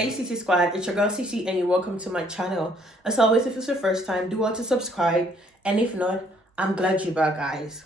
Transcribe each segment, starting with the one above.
Hey Sysy Squad, it's your girl Sysy and you're welcome to my channel. As always, if it's your first time, do want to subscribe, and if not, I'm glad you're back, guys.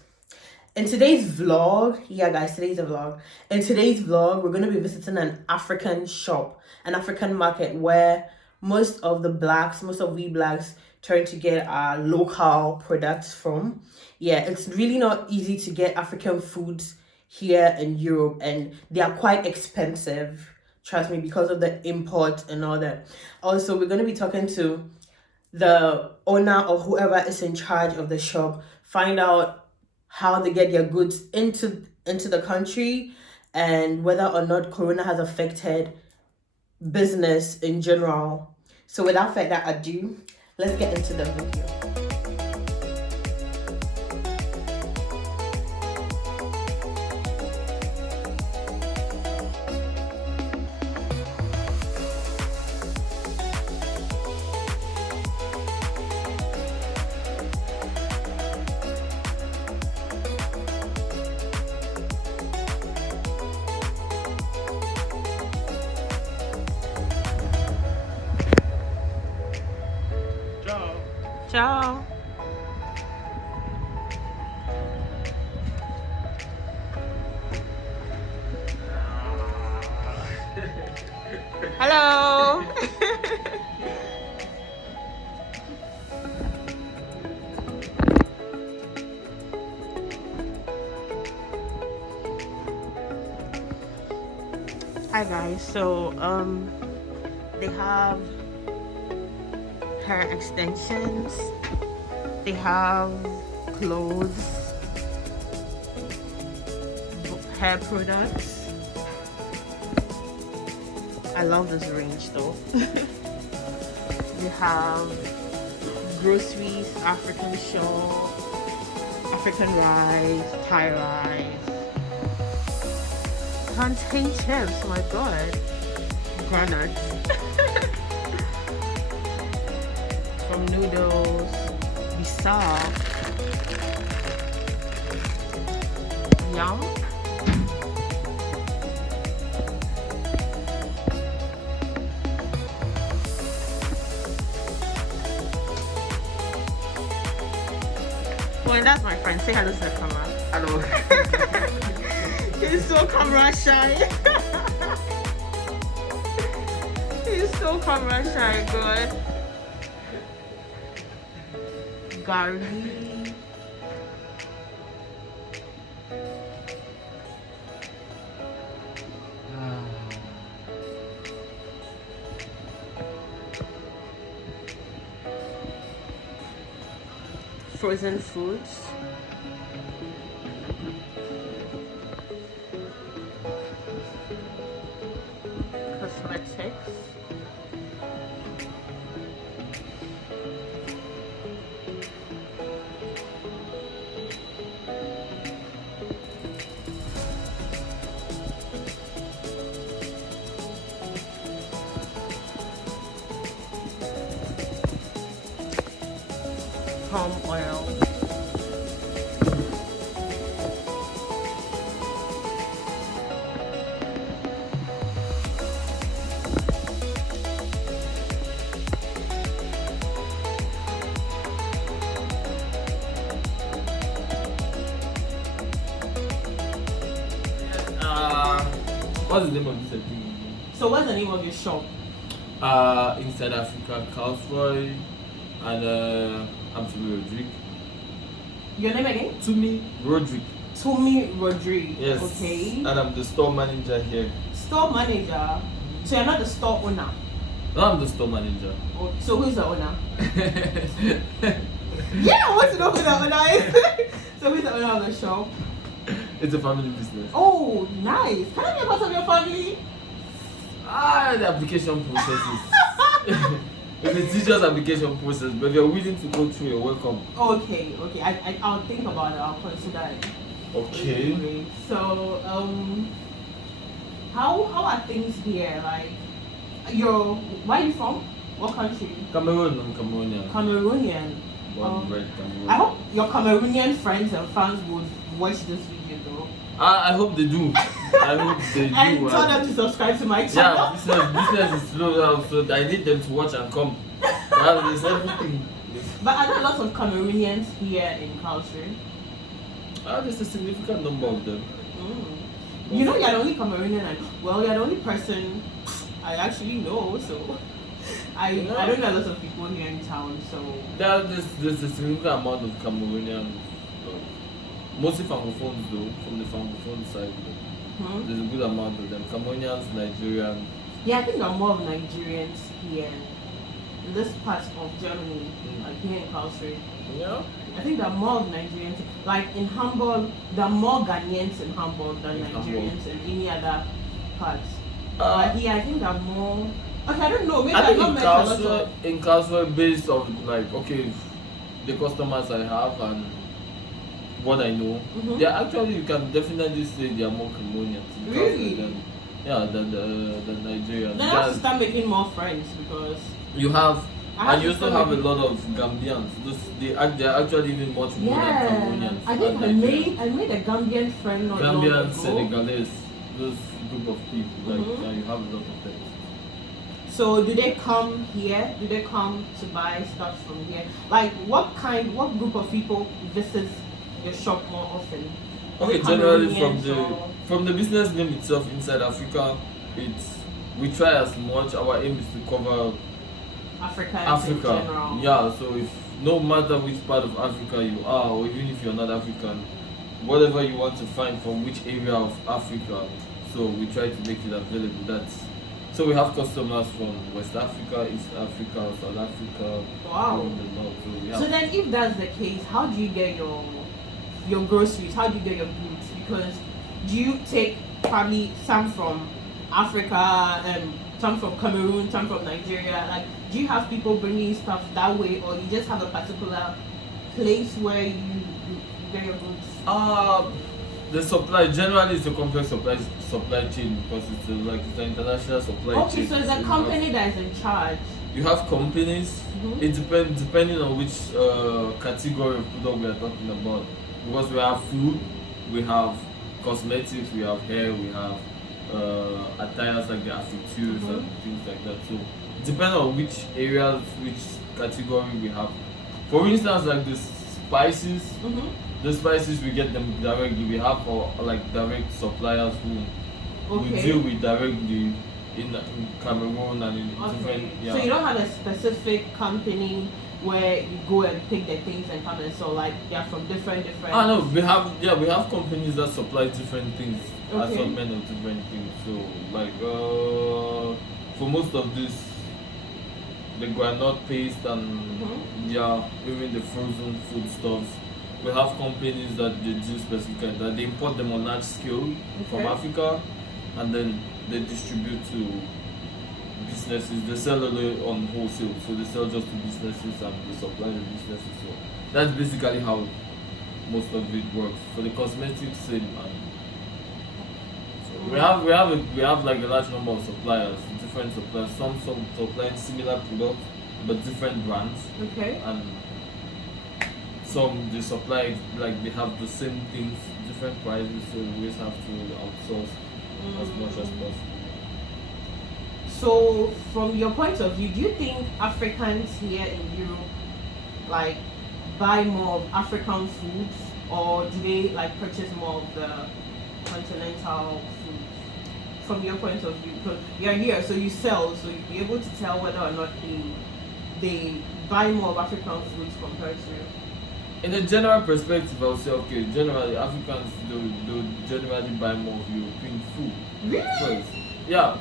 In today's vlog, In today's vlog, we're going to be visiting an African shop, an African market where most of we blacks turn to get our local products from. Yeah, it's really not easy to get African foods here in Europe, and they are quite expensive. Trust me, because of the import and all that. Also, we're going to be talking to the owner or whoever is in charge of the shop, find out how they get their goods into the country, and whether or not Corona has affected business in general. So without further ado, let's get into the video. Ciao. Hello. Hi guys. So they have hair extensions, they have clothes, hair products. I love this range though. They have groceries, African shawl, African rice, Thai rice, plantain chips, my god, granuts. From noodles, bissap, yum. Well, that's my friend. Say hello to the camera. Hello. He's so camera shy. He's so camera shy, God. Garlic, frozen foods, cosmetics, palm oil, What's the name of this thing? So what's the name of your shop? Inside Africa, Courier, and I'm Tumi Rodrigue. Your name again? Tumi Rodrigue. Tumi Rodrigue. Yes. Okay. And I'm the store manager here. Store manager. So you're not the store owner. No, I'm the store manager. Oh, so who's the owner? Yeah, I want to know who the owner is. So who's the owner of the shop? It's a family business. Oh, nice. Can I be a part of your family? The application processes. It's a tedious application process, but if you're willing to go through, you're welcome. Okay. I'll think about it. I'll consider it. Okay. Anyway, so how are things here? Like, where are you from? What country? Cameroon, I'm Cameroonian. Cameroonian. Born and bred Cameroon. I hope your Cameroonian friends and fans watch this video though. I hope they do. I hope they do. And tell them to subscribe to my channel. Yeah, business is slow down, so I need them to watch and come. That is everything. But are there lots of Cameroonians here in Courier? There's a significant number of them. You know, you're the only Cameroonian you're the only person I actually know, so I don't know a lot of people here in town, so There's a significant amount of Cameroonian, mostly Francophones though, from the Francophone side. There's a good amount of them. Cameroonians, Nigerians. Yeah, I think there are more of Nigerians here in this part of Germany, like here in Courier. Yeah. I think there are more of Nigerians. Like in Hamburg, there are more Ghanaians in Hamburg than Nigerians in any other parts. But here, I think there are more. Okay, I don't know. Maybe I think in Courier, based on like the customers I have and what I know, they are actually, you can definitely say they are more Cameroonians. Really? Than Nigerians. Then I have to start making more friends because you have. And you also have a lot of Gambians. They're actually even much more than Cameroonians. I think I made a Gambian friend not long ago. Gambians, Senegalese, those group of people. Like you have a lot of them. So do they come here? Do they come to buy stuff from here? Like what group of people visits your shop more often? Okay, generally from the business name itself inside Africa, we try as much. Our aim is to cover Africa. In general. Yeah, so if no matter which part of Africa you are, or even if you're not African, whatever you want to find from which area of Africa, so we try to make it available. So we have customers from West Africa, East Africa, South Africa, from the north. So then if that's the case, how do you get your groceries? How do you get your goods? Because do you take probably some from Africa, some from Cameroon, some from Nigeria? Like, do you have people bringing stuff that way, or you just have a particular place where you get your goods? The supply generally is a complex supply chain because it's an international supply chain. Okay, so it's a company that is in charge. You have companies. It depends depending on which category of product we are talking about. Because we have food, we have cosmetics, we have hair, we have attires like the affitures and things like that. So depending on which areas, which category we have. For instance, like the spices, the spices we get them directly. We have direct suppliers who we deal with directly in Cameroon and in different. Yeah. So you don't have a specific company where you go and pick the things and come and sell, like they're from different. No, we have companies that supply different things, assortment of different things. So for most of this, the groundnut paste and even the frozen foodstuffs, we have companies that they do specifically that they import them on large scale from Africa, and then they distribute to businesses. They sell on wholesale, so they sell just to businesses and they supply the businesses. So that's basically how most of it works. For the cosmetics, same. So we have like a large number of suppliers, different suppliers. Some supplying similar products but different brands. Okay. And some they supply like they have the same things, different prices. So we always have to outsource as much as possible. So, from your point of view, do you think Africans here in Europe like buy more of African foods, or do they like purchase more of the continental foods? From your point of view, because you're here, so you sell, so you'll be able to tell whether or not they buy more of African foods compared to. In a general perspective, I would say generally Africans do generally buy more of European food. Really?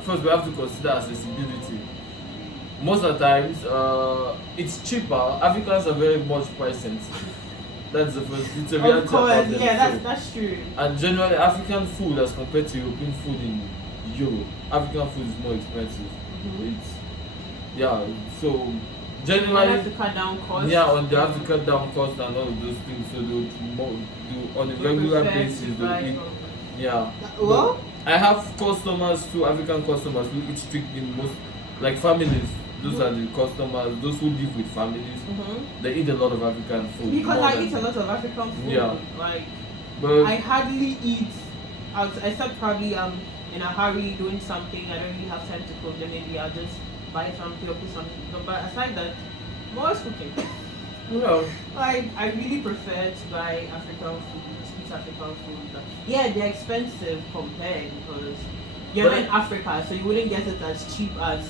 First we have to consider accessibility. Most of the times, it's cheaper. Africans are very much price sensitive. That's the first. It's a reality about them. Yeah, that's true. And generally, African food as compared to European food in Europe, African food is more expensive. So generally, they have to cut down costs. They have to cut down costs and all of those things. So they do on a regular basis. Well, I have customers too, African customers who eat strictly most, like families. Those are the customers, those who live with families. They eat a lot of African food. Because I eat a lot of African food. Yeah. Like, But I hardly eat out, except probably in a hurry doing something. I don't really have time to cook. Then maybe I'll just buy something or put something. But aside that, I'm always cooking. well, Like I really prefer to buy African food, eat African food. But yeah, they're expensive compared because you're not in Africa, so you wouldn't get it as cheap as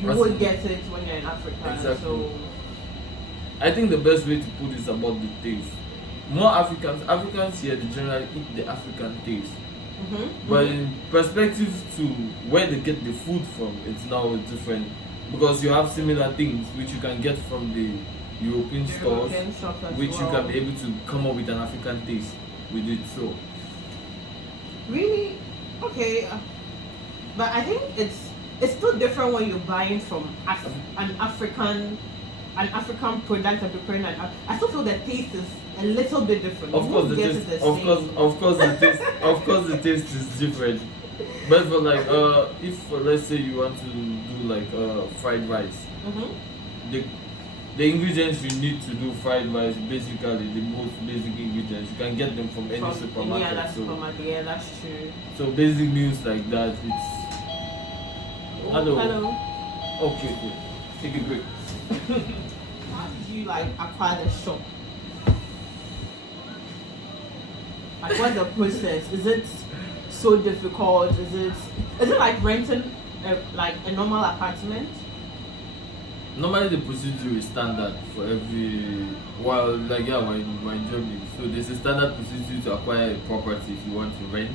you would get it when you're in Africa. Exactly. So I think the best way to put it is about the taste. More Africans here, they generally eat the African taste. But in perspective to where they get the food from, it's now different because you have similar things which you can get from the European stores, which you can be able to come up with an African taste with it. So really, okay, but I think it's still different when you're buying from an African product and preparing an. I still feel the taste is a little bit different. Of course, the taste. Of course, the taste is different. But for like, if let's say you want to do like fried rice, the ingredients you need to do fried rice, basically the most basic ingredients, you can get them from any supermarket. Yeah, that's true. So basic meals like that, it's. Hello. Okay, good. Take a break. How did you like acquire the shop? Like, what's the process? Is it so difficult? Is it like renting a normal apartment? Normally the procedure is standard for every we're in Germany. So there's a standard procedure to acquire a property if you want to rent.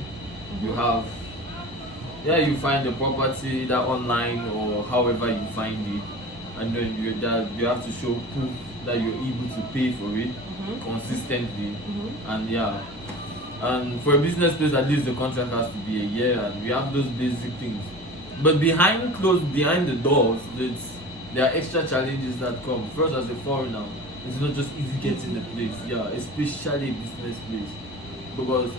You find the property either online or however you find it, and then you have to show proof that you're able to pay for it consistently, and for a business place at least the contract has to be a year, and we have those basic things. But behind the doors, there are extra challenges that come. First, as a foreigner, it's not just easy getting a place, especially a business place, because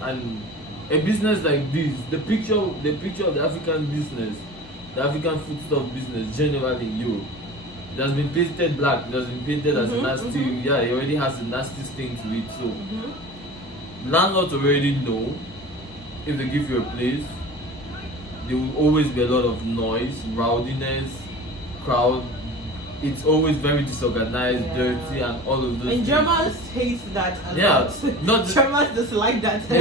a business like this, the picture of the African business, the African foodstuff business generally in Europe, it has been painted black, it has been painted as nasty, it already has a nasty stain to it. So landlords already know if they give you a place, there will always be a lot of noise, rowdiness, crowd. It's always very disorganized, dirty, and all of those things. And Germans hate that a lot. Germans dislike that a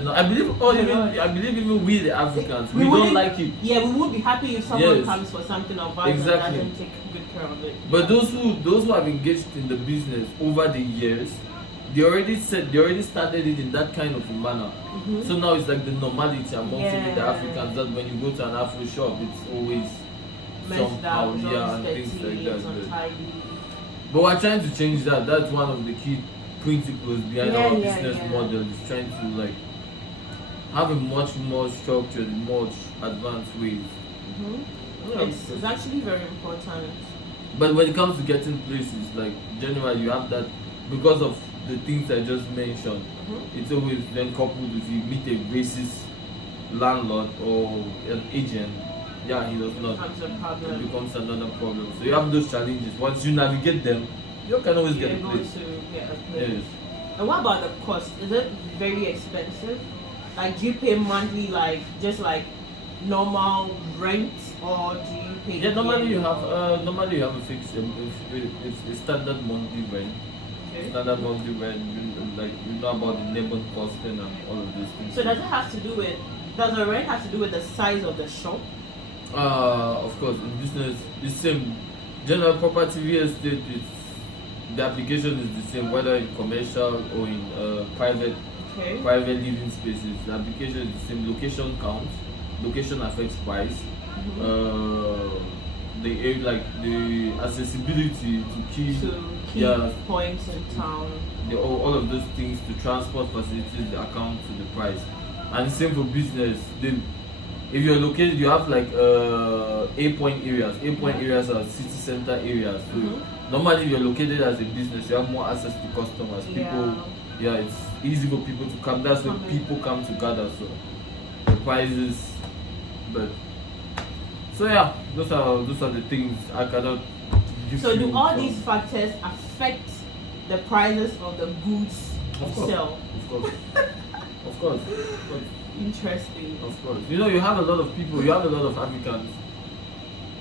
lot. I believe even we the Africans, we don't like it. Yeah, we would be happy if someone comes for something of us and doesn't take good care of it. But those who have engaged in the business over the years, they already started it in that kind of a manner. So now it's like the normality amongst the Africans that when you go to an Afro shop, it's always somehow, and things like that. But we're trying to change that. That's one of the key principles behind our business model, is trying to like have a much more structured, much advanced way. It's actually very important. But when it comes to getting places, like generally you have that because of the things I just mentioned. It's always then coupled with you meet a racist landlord or an agent. He does not. It becomes another problem. So you have those challenges. Once you navigate them, you can always get a place. Yes. And what about the cost? Is it very expensive? Like, do you pay monthly, like just like normal rent, or do you pay? Normally you have a fixed. It's a standard monthly rent. Standard monthly rent. You know about the neighborhood costing and all of these things. So does the rent have to do with the size of the shop? Of course, in business, the same. General property, real estate, the application is the same, whether in commercial or in private living spaces. The application is the same. Location counts. Location affects price. The accessibility to key points in town. All of those things, to transport facilities, the account to the price. And same for business. If you're located, you have like A-point areas. A-point areas are city center areas. So normally, if you're located as a business, you have more access to customers. It's easy for people to come. That's when people come together. So the prices, those are the things I cannot. So do all these factors affect the prices of the goods you sell? Of course. course. Interesting. Of course. You know, you have a lot of people, you have a lot of Africans,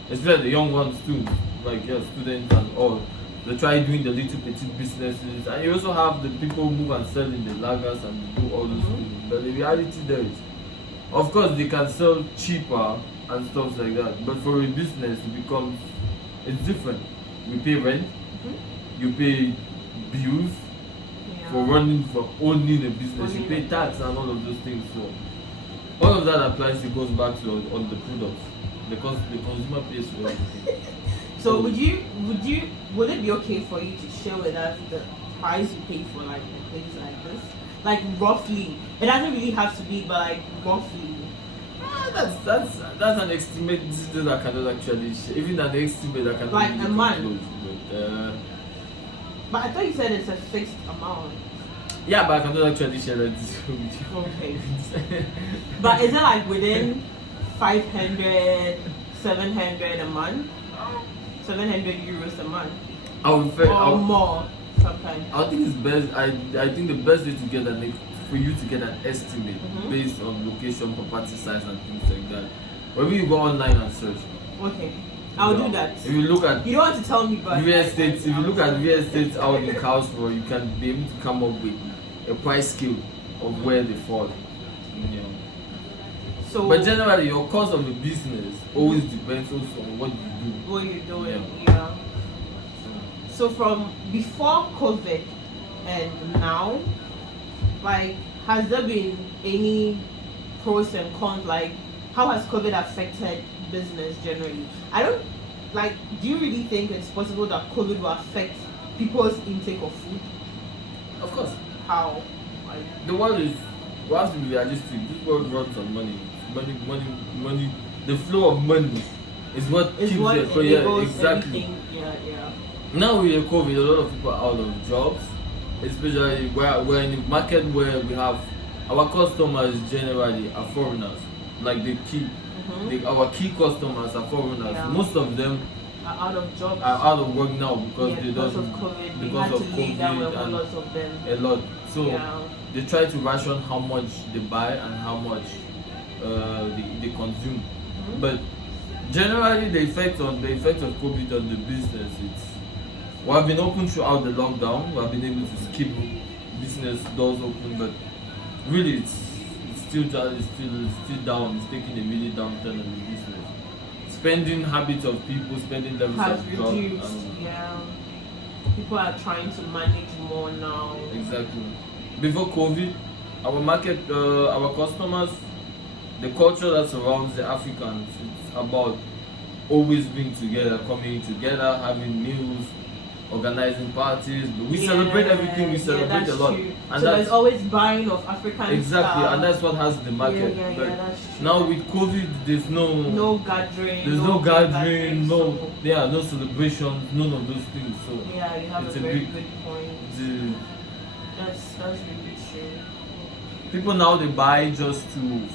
especially the young ones too, like your students and all. They try doing the little petite businesses, and you also have the people who move and sell in the lagers and do all those things. But the reality there is, of course, they can sell cheaper and stuff like that. But for a business, it's different. You pay rent, you pay bills for owning a business. You pay tax and all of those things. So all of that applies. It goes back to on the products. The consumer pays for everything. So would it be okay for you to share with us the price you pay for like a place like this? Like roughly. It doesn't really have to be, but like roughly. That's an estimate that I cannot actually share. Even an estimate I cannot like really a month. Close, but I thought you said it's a fixed amount. Yeah, but I cannot actually share that with you. Okay. But is it like within 500, 700 a month? 700 euros a month? Or more sometimes. I think it's best. I think the best way to get for you to get an estimate based on location, property size, and things like that. Whenever you go online and search. Okay. I'll do that. If you look at you don't want to tell me about real estate, if you look at real estate out in Carlsbad, you can be able to come up with a price scale of where they fall. You know. So, but generally, your cost of a business always depends also on what you do. What you're doing, yeah. So from before COVID and now, like, has there been any pros and cons? Like, how has COVID affected business generally? Do you really think it's possible that COVID will affect people's intake of food? Of course. How? The world we have to be realistic. This world runs on money. Money. The flow of money is what keeps it. So yeah, exactly. Yeah. Now with COVID, a lot of people are out of jobs. Especially we're in a market where we have our customers generally are foreigners. Like our key customers are foreigners. Yeah. Most of them are out of jobs. Are out of work now because because of COVID. Because of COVID and lots of them. A lot. So they try to ration how much they buy and how much they consume. But generally, the effect of COVID on the business, we have been open throughout the lockdown. We have been able to keep business doors open, but really it's still down. It's taking a really downturn on the business. Spending habits of people, spending levels has of reduced. People are trying to manage more now. Exactly. Before COVID, our market, our customers, the culture that surrounds the Africans, it's about always being together, coming together, having meals, organizing parties. We celebrate everything. We celebrate a lot. True. And so there's always buying of African exactly, stuff. and that's what has the market. But that's true. now with COVID, there's no gathering. There's no gathering, no celebrations, none of those things. So you have a very good point. That's really true. People now they buy just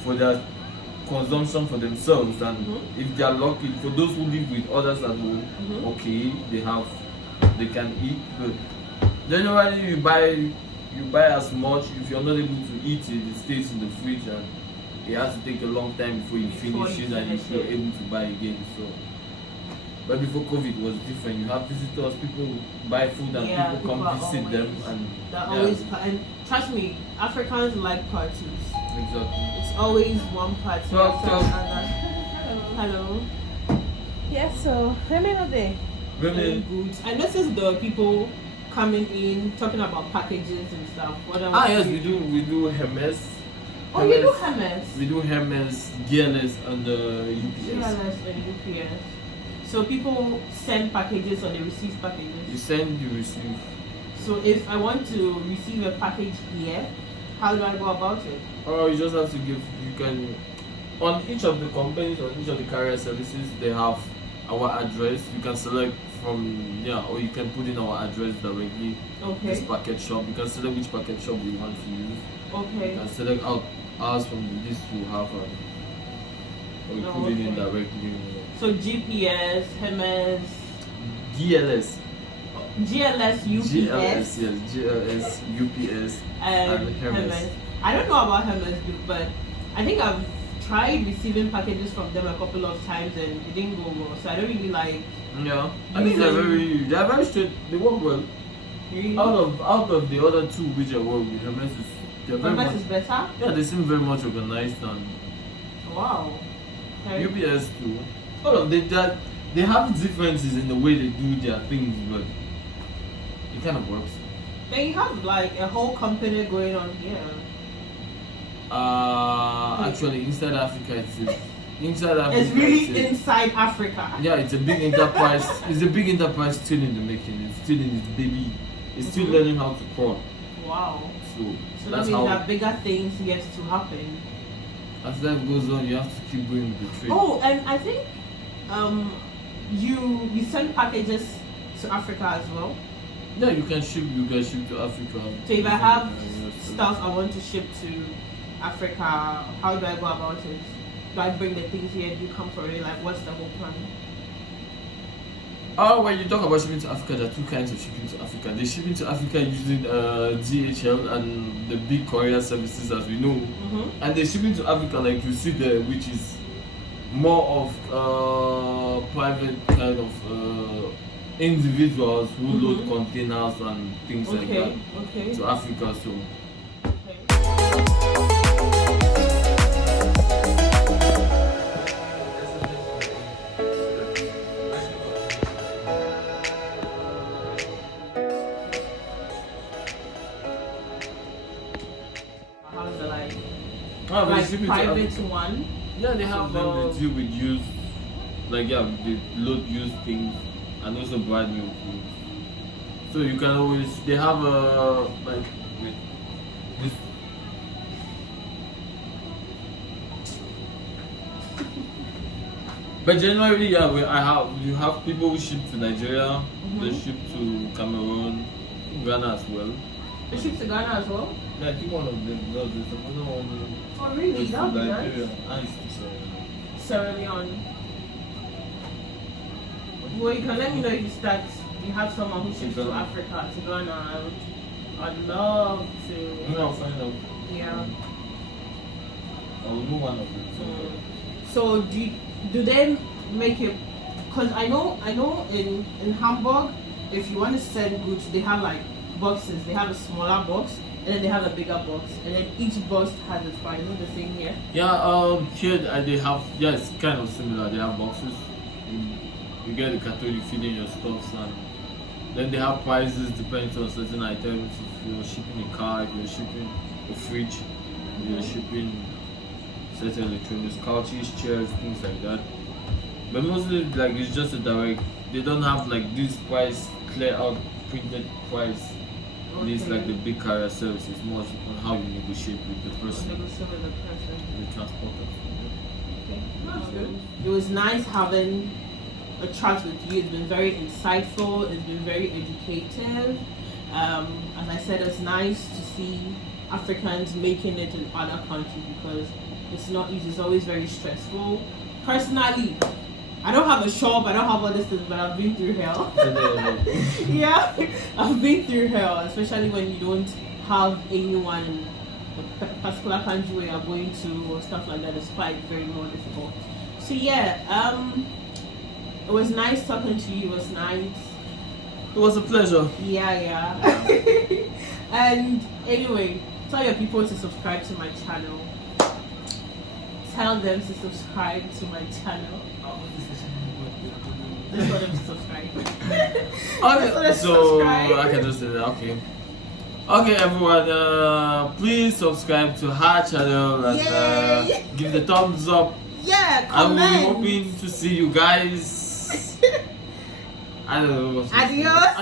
for their consumption for themselves, and if they are lucky, for those who live with others at home, okay, they can eat. But generally, you buy as much. If you're not able to eat it, it stays in the fridge, and it has to take a long time before you finish it and you're able to buy again. So, but before COVID it was different. You have visitors, people buy food and people come visit them, and trust me, Africans like parties. Exactly. It's always one party after another. Hello. Yes, so women are there. Women. Good. I noticed the people coming in talking about packages and stuff. Yes, we do Hermes. Oh, you do Hermes? We do Hermes, GLS, and UPS. GLS and UPS. So people send packages or they receive packages? You send, you receive. So if I want to receive a package here, how do I go about it? Oh, you just have to on each of the companies, on each of the carrier services, they have our address. You can select from, or you can put in our address directly. Okay. This packet shop. You can select which packet shop you want to use. Okay. You can select ours from the list you have, or you put it in directly. So GPS, Hermes, GLS, UPS, GLS, yes, GLS, UPS, and Hermes. I don't know about Hermes Group, but I think I've tried receiving packages from them a couple of times and it didn't go well. So I don't really like. Yeah, I think they're very straight. They work well. Really? Out of the other two which I work with, Hermes is better. Yeah, they seem very much organized and. Wow. Okay. UPS too. All of they have differences in the way they do their things, but it kind of works. They have like a whole company going on here. Actually, inside Africa, It's really inside Africa. Yeah, it's a big enterprise. It's a big enterprise still in the making. It's still in its baby. It's still learning how to crawl. Wow. So that that's means how. that bigger things yet to happen. As life goes on, you have to keep going with the trade. Oh, and I think you send packages to Africa as well. Yeah, you can ship to Africa. So if I have stuff I want to ship to Africa, how do I go about it? Do I bring the things here? Do you come for it? Like, what's the whole plan? When you talk about shipping to Africa, there are two kinds of shipping to Africa. They shipping to Africa using DHL and the big courier services, as we know, and they shipping to Africa like you see there, which is more of private kind of individuals who load containers and things like that to Africa. So. Like private one? Yeah, they have them they deal with used, like they load used things and also brand new things. So you can always, they have like this. But generally, yeah, you have people who ship to Nigeria, they ship to Cameroon, Ghana as well. They ship to Ghana as well? Yeah, I think one of them does this. Another one. Oh really? That would be nice. And Sierra Leone. Well, you can let me know if you have someone who ships to Africa, to Ghana. I'd love to. I'll find out. Yeah. I'll know one of them. So do they make it? Because I know in Hamburg, if you want to send goods, they have like boxes. They have a smaller box and then they have a bigger box, and then each box has its price. Not the same here. Yeah. Here they have. Yeah, it's kind of similar. They have boxes. You get the carton, you feed in your stuffs, and then they have prices depending on certain items. If you're shipping a car, if you're shipping a fridge, if you're shipping certain electronics, couches, chairs, things like that. But mostly, like, it's just a direct. They don't have like this price clear out printed price. It's like the big carrier service. It's more on how you negotiate with the person. The transporter. Okay, that's good. It was nice having a chat with you. It's been very insightful. It's been very educative. As I said, it's nice to see Africans making it in other countries because it's not easy. It's always very stressful. Personally, I don't have a shop, I don't have all this things, but I've been through hell. Yeah, I've been through hell, especially when you don't have anyone in the particular country where you're going to or stuff like that. It's quite very more difficult. So yeah, it was nice talking to you. It was nice. It was a pleasure. Yeah. And anyway, tell your people to subscribe to my channel. Tell them to subscribe to my channel. Just let them subscribe. Okay, so I can just say that. Okay, everyone, please subscribe to her channel and give the thumbs up. Yeah, comment. I will be hoping to see you guys. I don't know. Adios.